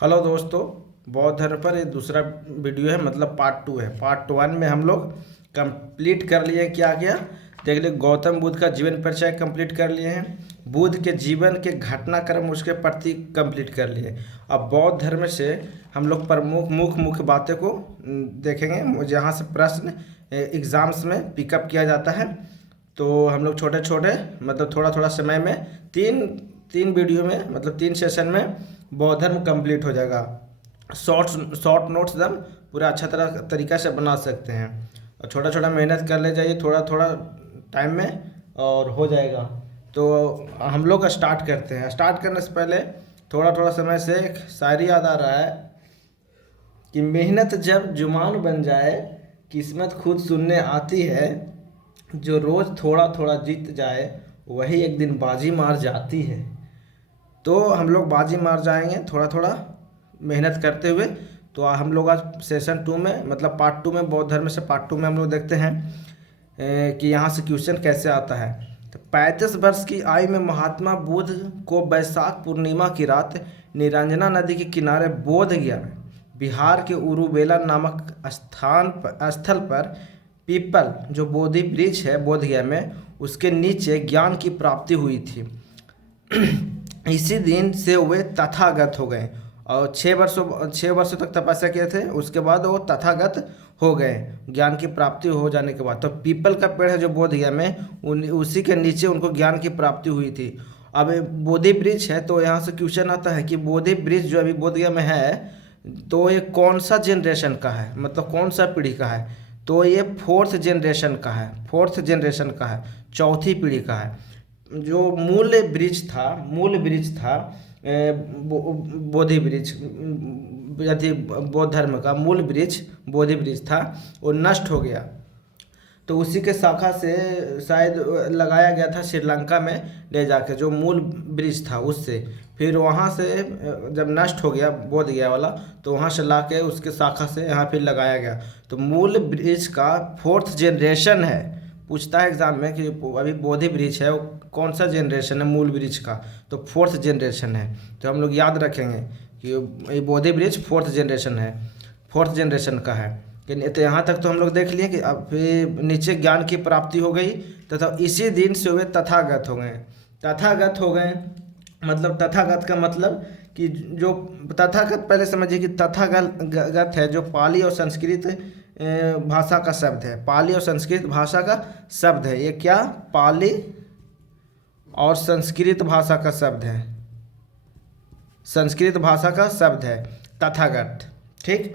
Hello दोस्तों। बौद्ध धर्म पर ये दूसरा वीडियो है, मतलब पार्ट 2 है। पार्ट 1 में हम लोग कंप्लीट कर लिए क्या क्या देख लिए। गौतम बुद्ध का जीवन परिचय कंप्लीट कर लिए हैं, बुद्ध के जीवन के घटनाक्रम उसके प्रति कंप्लीट कर लिए। अब बौद्ध धर्म से हम लोग प्रमुख मुख्य बातें को देखेंगे, जहाँ से प्रश्न एग्जाम्स में पिकअप किया जाता है। तो हम लोग छोटे छोटे मतलब थोड़ा थोड़ा समय में तीन तीन वीडियो में मतलब 3 सेशन में बौद्ध धर्म कंप्लीट हो जाएगा। शॉर्ट नोट्स हम पूरा अच्छा तरीका से बना सकते हैं, और छोटा छोटा मेहनत कर ले जाइए थोड़ा थोड़ा टाइम में और हो जाएगा। तो हम लोग स्टार्ट करते हैं। स्टार्ट करने से पहले थोड़ा थोड़ा समय से एक शायरी याद आ रहा है कि मेहनत जब जुबान बन जाए, किस्मत खुद सुनने आती है, जो रोज़ थोड़ा थोड़ा जीत जाए वही एक दिन बाजी मार जाती है। तो हम लोग बाजी मार जाएंगे थोड़ा थोड़ा मेहनत करते हुए। तो हम लोग आज सेशन 2 में मतलब पार्ट 2 में बौद्ध धर्म से पार्ट 2 में हम लोग देखते हैं कि यहाँ से क्वेश्चन कैसे आता है। तो 35 वर्ष की आयु में महात्मा बुद्ध को वैशाख पूर्णिमा की रात निरंजना नदी के किनारे बोध गया में बिहार के उरुबेला नामक स्थल पर पीपल जो बोधि वृक्ष है बोध गया में, उसके नीचे ज्ञान की प्राप्ति हुई थी। इसी दिन से वे तथागत हो गए और 6 वर्षों तक तपस्या किए थे। उसके बाद वो तथागत हो गए ज्ञान की प्राप्ति हो जाने के बाद। तो पीपल का पेड़ है जो बोध गया में, उसी के नीचे उनको ज्ञान की प्राप्ति हुई थी। अब बोधि वृक्ष है, तो यहाँ से क्वेश्चन आता है कि बोधि वृक्ष जो अभी बोध गया में है, तो ये कौन सा जनरेशन का है, मतलब कौन सा पीढ़ी का है। तो ये 4th जनरेशन का है, 4th जनरेशन का है, चौथी पीढ़ी का है। जो मूल वृक्ष था बोधि वृक्ष, यदि बौद्ध धर्म का मूल वृक्ष बोधि वृक्ष था, वो नष्ट हो गया। तो उसी के शाखा से शायद लगाया गया था श्रीलंका में ले जाके, जो मूल वृक्ष था उससे। फिर वहाँ से जब नष्ट हो गया बोध गया वाला, तो वहाँ से ला के उसके शाखा से यहाँ फिर लगाया गया। तो मूल वृक्ष का 4th जनरेशन है। पूछता है एग्जाम में कि अभी बोधि वृक्ष है, वो कौन सा जनरेशन है मूल वृक्ष का, तो 4th जनरेशन है। तो हम लोग याद रखेंगे कि ये बोधि वृक्ष 4th जनरेशन है, 4th जनरेशन का है। तो यहाँ तक तो हम लोग देख लिए कि अब नीचे ज्ञान की प्राप्ति हो गई तथा इसी दिन से वे तथागत हो गए। तथागत हो गए मतलब तथागत का मतलब कि जो तथागत, पहले समझिए कि तथागत है जो पाली और संस्कृत भाषा का शब्द है। पाली और संस्कृत भाषा का शब्द है। ये क्या पाली और संस्कृत भाषा का शब्द है, संस्कृत भाषा का शब्द है तथागत। ठीक,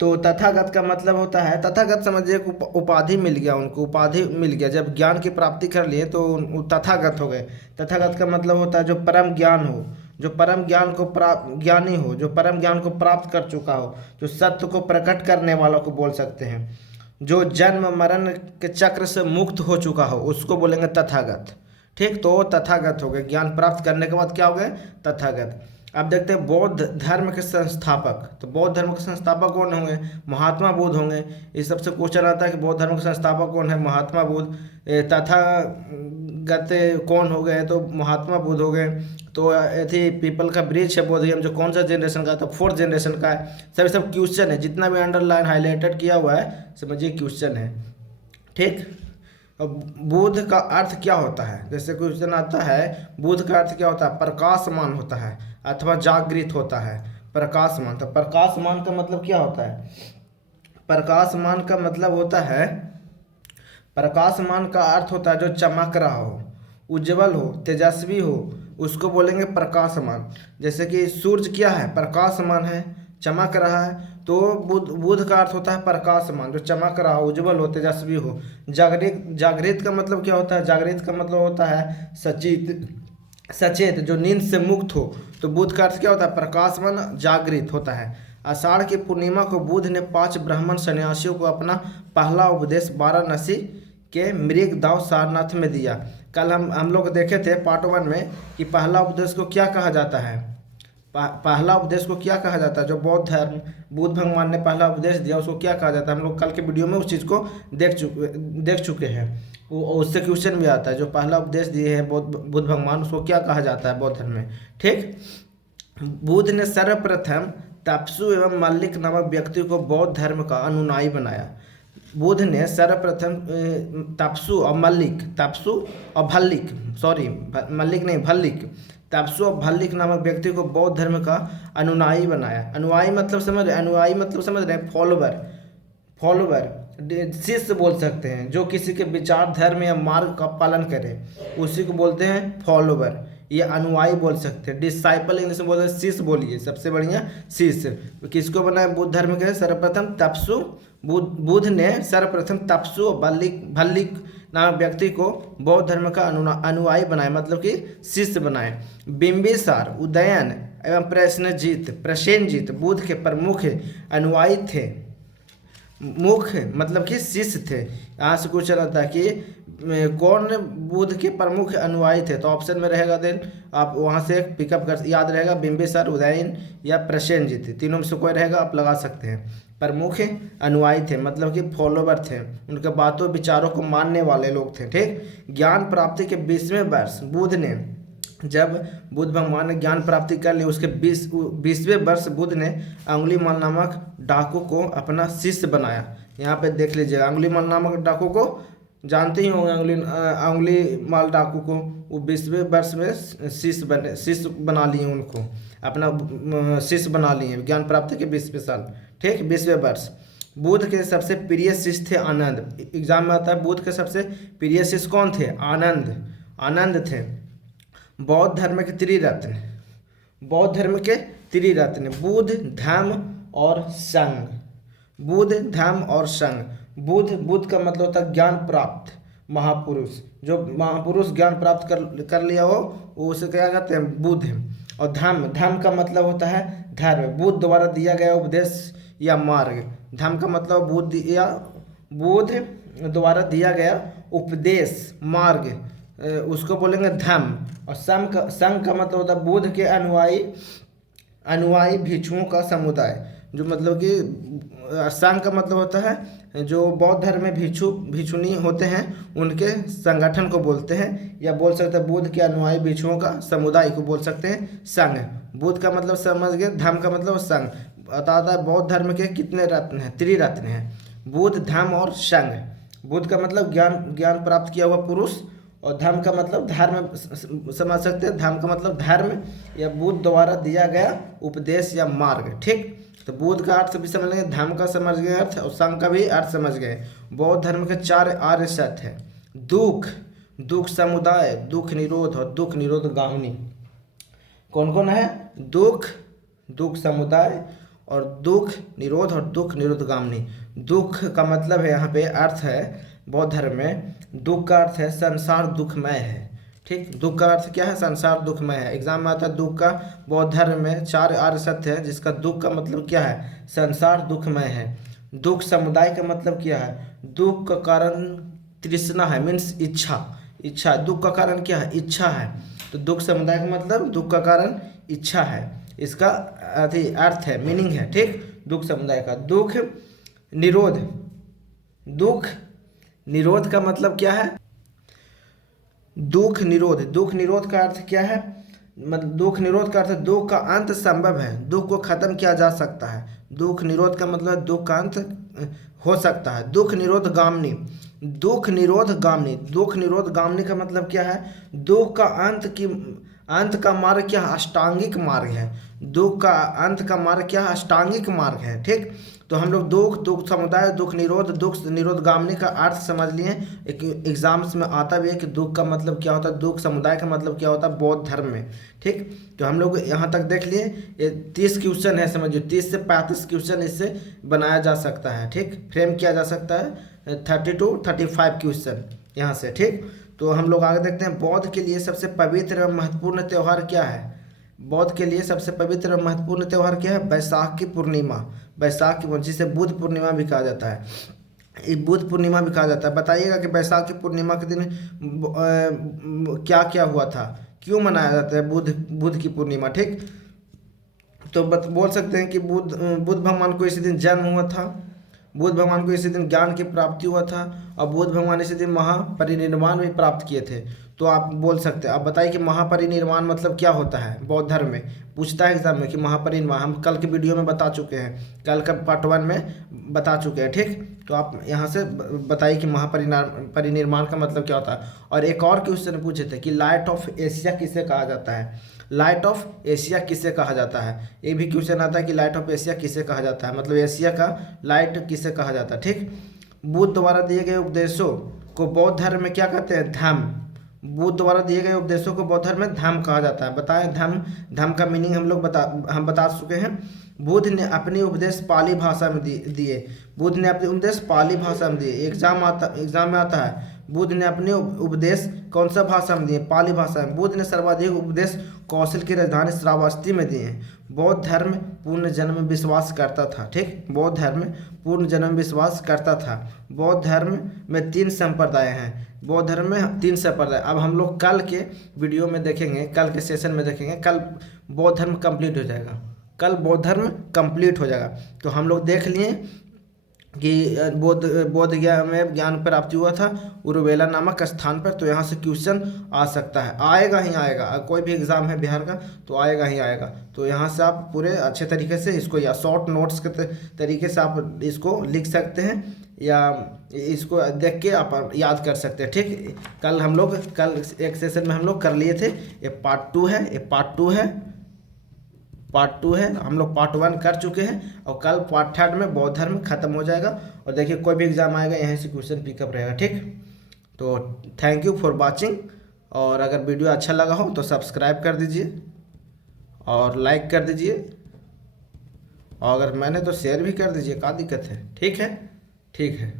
तो तथागत का मतलब होता है, तथागत समझिए उपाधि मिल गया उनको, उपाधि मिल गया जब ज्ञान की प्राप्ति कर लिए तो तथागत हो गए। तथागत का मतलब होता है जो परम ज्ञान हो, जो परम ज्ञान को ज्ञानी हो, जो परम ज्ञान को प्राप्त कर चुका हो, जो सत्य को प्रकट करने वालों को बोल सकते हैं, जो जन्म मरण के चक्र से मुक्त हो चुका हो, उसको बोलेंगे तथागत। ठीक, तो तथागत हो गए। ज्ञान प्राप्त करने के बाद क्या हो गए, तथागत। अब देखते हैं बौद्ध धर्म के संस्थापक। तो बौद्ध धर्म के संस्थापक कौन होंगे, महात्मा बुद्ध होंगे। इस सबसे क्वेश्चन आता है कि बौद्ध धर्म के संस्थापक कौन है, महात्मा बुद्ध। तथागत कौन हो गए, तो महात्मा बुद्ध हो गए। तो यदि पीपल का वृक्ष है बोध गया जो कौन सा जनरेशन का है, तो 4th जनरेशन का है। सब क्वेश्चन है, जितना भी अंडरलाइन हाईलाइटेड किया हुआ है समझिए क्वेश्चन है। ठीक, अब बुद्ध का अर्थ क्या होता है, जैसे क्वेश्चन आता है बुद्ध का अर्थ क्या होता है, प्रकाशमान होता है अथवा जागृत होता है। प्रकाशमान, तो प्रकाशमान का मतलब क्या होता है, प्रकाशमान का मतलब होता है, प्रकाशमान का अर्थ होता है जो चमक रहा हो, उज्जवल हो, तेजस्वी हो, उसको बोलेंगे प्रकाशमान। जैसे कि सूर्य क्या है, प्रकाशमान है, चमक रहा है। तो बुद्ध का अर्थ होता है प्रकाशमान, जो चमक रहा हो, उज्जवल हो, तेजस्वी हो। जागृत का मतलब क्या होता है, जागृत का मतलब होता है सचेत, जो नींद से मुक्त हो। तो बुद्ध का अर्थ क्या होता है, प्रकाशमान, जागृत होता है। आषाढ़ की पूर्णिमा को बुद्ध ने 5 ब्राह्मण सन्यासियों को अपना पहला उपदेश वाराणसी के मृगदाव सारनाथ में दिया। कल हम लोग देखे थे पार्ट 1 में कि पहला उपदेश को क्या कहा जाता है, पहला उपदेश को क्या कहा जाता है, जो बुद्ध भगवान ने पहला उपदेश दिया उसको क्या कहा जाता है। हम लोग कल के वीडियो में उस चीज़ को देख चुके हैं। उससे क्वेश्चन भी आता है, जो पहला उपदेश दिए हैं बुद्ध भगवान उसको क्या कहा जाता है बौद्ध धर्म में। ठीक, बुद्ध ने सर्वप्रथम तपसु एवं मल्लिक नामक व्यक्ति को बौद्ध धर्म का अनुयायी बनाया। बुद्ध ने सर्वप्रथम तपसु और मल्लिक, तपसु और भल्लिक, सॉरी मल्लिक नहीं भल्लिक, तपसु और भल्लिक नामक व्यक्ति को बौद्ध धर्म का अनुयायी बनाया। अनुयायी मतलब समझ रहे, अनुयायी मतलब समझ रहे, फॉलोवर, फॉलोवर शिष्य बोल सकते हैं, जो किसी के विचार धर्म या मार्ग का पालन करे उसी को बोलते हैं फॉलोवर, ये अनुयायी बोल सकते हैं। डिसाइपल इंग्लिश में बोलते हैं शिष्य, बोलिए सबसे बढ़िया शिष्य। किसको बनाया बुद्ध धर्म के? सर्वप्रथम तपसु, बुद्ध ने सर्वप्रथम तपसु भल्लिक नामक व्यक्ति को बौद्ध धर्म का अनुयायी बनाया, मतलब कि शिष्य बनाए। बिंबिसार, उदयन एवं प्रसेनजीत बुद्ध के प्रमुख अनुयायी थे, मुख्य मतलब कि शिष्य थे। यहाँ से कुछ चला था कि कौन बुद्ध के प्रमुख अनुयायी थे, तो ऑप्शन में रहेगा, देन आप वहाँ से पिकअप कर याद रहेगा, बिंबिसार, उदयन या प्रसेनजीत, तीनों में से कोई रहेगा, आप लगा सकते हैं। प्रमुख अनुयायी थे मतलब कि फॉलोवर थे, उनके बातों विचारों को मानने वाले लोग थे। ठीक, ज्ञान प्राप्ति के 20वें वर्ष बुद्ध ने, जब बुद्ध भगवान ने ज्ञान प्राप्ति कर ली, उसके 20वें वर्ष बुद्ध ने अंगुलीमाल नामक डाकू को अपना शिष्य बनाया। यहाँ पे देख लीजिएगा, अंगुलीमाल नामक डाकू को जानते ही होंगे, अंगुलीमाल डाकू को, वो 20वें वर्ष में शिष्य बना लिए, उनको अपना शिष्य बना लिए ज्ञान प्राप्ति के 20वें साल। ठीक, 20वें वर्ष। बुद्ध के सबसे प्रिय शिष्य थे आनंद। एग्जाम में आता है बुद्ध के सबसे प्रिय शिष्य कौन थे? आनंद थे। बौद्ध धर्म के त्रिरत्न, बौद्ध धर्म के त्रिरत्न बुद्ध, धम्म और संघ। बुद्ध, धम्म और संघ। बुद्ध का मतलब होता है ज्ञान प्राप्त महापुरुष, जो महापुरुष ज्ञान प्राप्त कर लिया हो वो उसे क्या कहते हैं? बुद्ध। और धम्म का मतलब होता है धर्म, बुद्ध द्वारा दिया गया उपदेश या मार्ग। धम्म का मतलब बुद्ध द्वारा दिया गया उपदेश मार्ग, उसको बोलेंगे धम्म। और संघ का मतलब होता है बुद्ध के अनुयायी भिक्षुओं का समुदाय, जो मतलब कि संघ का मतलब होता है जो बौद्ध धर्म में भिक्षुनी होते हैं उनके संगठन को बोलते हैं, या बोल सकते हैं बुद्ध के अनुयायी भिक्षुओं का समुदाय को बोल सकते हैं संघ। बुद्ध का मतलब समझ गए, धम्म का मतलब संघ। बताता है बौद्ध धर्म के कितने रत्न हैं? त्रिरत्न हैं, बुद्ध, धम्म और संघ। बुद्ध का मतलब ज्ञान प्राप्त किया हुआ पुरुष, और धर्म का मतलब धर्म समझ सकते हैं, धर्म का मतलब धर्म या बुद्ध द्वारा दिया गया उपदेश या मार्ग। ठीक, तो बुद्ध का अर्थ भी समझ लेंगे, धर्म का समझ गए अर्थ, और संघ का भी अर्थ समझ गए। बौद्ध धर्म के 4 आर्य सत्य है: दुख समुदाय, दुख निरोध और दुख निरोध गामिनी। कौन कौन है? दुख समुदाय और दुख निरोध और दुख निरोध गामिनी। दुख का मतलब है, यहाँ पे अर्थ है बौद्ध धर्म में, दुख का अर्थ है संसार दुखमय है। ठीक, दुख का अर्थ क्या है? संसार दुखमय है। एग्जाम में आता है दुख का, बौद्ध धर्म में 4 आर्य सत्य है जिसका दुख का मतलब क्या है? संसार दुखमय है। दुख समुदाय का मतलब क्या है? दुख का कारण तृष्णा है, मीन्स इच्छा। दुख का कारण क्या है? इच्छा है। तो दुख समुदाय का मतलब दुख का कारण इच्छा है, इसका अर्थ है, मीनिंग है। ठीक, दुख समुदाय का। दुख निरोध का मतलब क्या है? दुख निरोध का अर्थ क्या है? मतलब दुख निरोध का अर्थ दुख का अंत संभव है, दुख को खत्म किया जा सकता है। दुख निरोध का मतलब दुख का अंत हो सकता है। दुख निरोध गामिनी का मतलब क्या है? दुख का अंत का मार्ग क्या? अष्टांगिक मार्ग है। दुख का अंत का मार्ग क्या? अष्टांगिक मार्ग है। ठीक, तो हम लोग दुख समुदाय, दुख निरोध गामिनी का अर्थ समझ लिए। एक एग्जाम्स में आता भी है कि दुख का मतलब क्या होता है, दुख समुदाय का मतलब क्या होता है बौद्ध धर्म में। ठीक, तो हम लोग यहाँ तक देख लिए। ये 30 क्वेश्चन है, समझिए 30 से 35 क्वेश्चन इससे बनाया जा सकता है। ठीक, फ्रेम किया जा सकता है 30 to 35 क्वेश्चन यहाँ से। ठीक, तो हम लोग आगे देखते हैं बौद्ध के लिए सबसे पवित्र और महत्वपूर्ण त्यौहार क्या है? बौद्ध के लिए सबसे पवित्र और महत्वपूर्ण त्यौहार क्या है? बैसाख की पूर्णिमा, जिसे बुद्ध पूर्णिमा भी कहा जाता है। ये बुद्ध पूर्णिमा भी कहा जाता है। बताइएगा कि बैसाख की पूर्णिमा के दिन क्या क्या हुआ था, क्यों मनाया जाता है बुद्ध की पूर्णिमा? ठीक, तो बोल सकते हैं कि बुद्ध भगवान को इसी दिन जन्म हुआ था, बुद्ध भगवान को इसी दिन ज्ञान की प्राप्ति हुआ था, और बुद्ध भगवान इसी दिन महापरिनिर्वाण भी प्राप्त किए थे। तो आप बोल सकते हैं। अब बताइए कि महापरिनिर्वाण मतलब क्या होता है बौद्ध धर्म में, पूछता है एग्जाम में कि महापरिनिर्वाण, हम कल के वीडियो में बता चुके हैं, कल का पार्ट 1 में बता चुके हैं, ठीक। तो आप यहाँ से बताइए कि महापरिनिर्वाण का मतलब क्या होता है। और एक और क्वेश्चन पूछे थे कि लाइट ऑफ एशिया किसे कहा जाता है, लाइट ऑफ एशिया किसे कहा जाता है, ये भी क्वेश्चन आता है कि लाइट ऑफ एशिया किसे कहा जाता है, मतलब एशिया का लाइट किसे कहा जाता है, ठीक। बुद्ध द्वारा दिए गए उपदेशों को बौद्ध धर्म में क्या कहते हैं, धम्म। बुद्ध द्वारा दिए गए उपदेशों को बौद्ध धर्म में धम्म कहा जाता है। बताएं धम्म, धम्म का मीनिंग हम बता चुके हैं। बुद्ध ने अपने उपदेश पाली भाषा में दिए, बुद्ध ने अपने उपदेश पाली भाषा में दिए। एग्जाम में आता है बुद्ध ने अपने उपदेश कौन सा भाषा में दिए, पाली भाषा में। बुद्ध ने सर्वाधिक उपदेश कौशल की राजधानी श्रावस्ती में दिए हैं। बौद्ध धर्म पूर्ण जन्म में विश्वास करता था, ठीक। बौद्ध धर्म पूर्ण जन्म में विश्वास करता था। बौद्ध धर्म में 3 संप्रदाय हैं, बौद्ध धर्म में 3 संप्रदाय। अब हम लोग कल के वीडियो में देखेंगे, कल के सेशन में देखेंगे, कल बौद्ध धर्म कंप्लीट हो जाएगा, कल बौद्ध धर्म कंप्लीट हो जाएगा। तो हम लोग देख लिए कि बोध गया में ज्ञान प्राप्ति हुआ था उरुवेला नामक स्थान पर। तो यहाँ से क्वेश्चन आ सकता है, आएगा ही आएगा, कोई भी एग्ज़ाम है बिहार का तो आएगा ही आएगा। तो यहाँ से आप पूरे अच्छे तरीके से इसको, या शॉर्ट नोट्स के तरीके से आप इसको लिख सकते हैं, या इसको देख के आप याद कर सकते हैं, ठीक। कल एक सेशन में हम लोग कर लिए थे, ये पार्ट 2 है, ये पार्ट 2 है, पार्ट 2 है। हम लोग पार्ट 1 कर चुके हैं और कल पार्ट 3 में बौद्ध धर्म खत्म हो जाएगा। और देखिए कोई भी एग्जाम आएगा यहीं से क्वेश्चन पिकअप रहेगा, ठीक। तो थैंक यू फॉर वाचिंग, और अगर वीडियो अच्छा लगा हो तो सब्सक्राइब कर दीजिए और लाइक कर दीजिए, और अगर मैंने तो शेयर भी कर दीजिए, क्या दिक्कत है, ठीक है, ठीक है।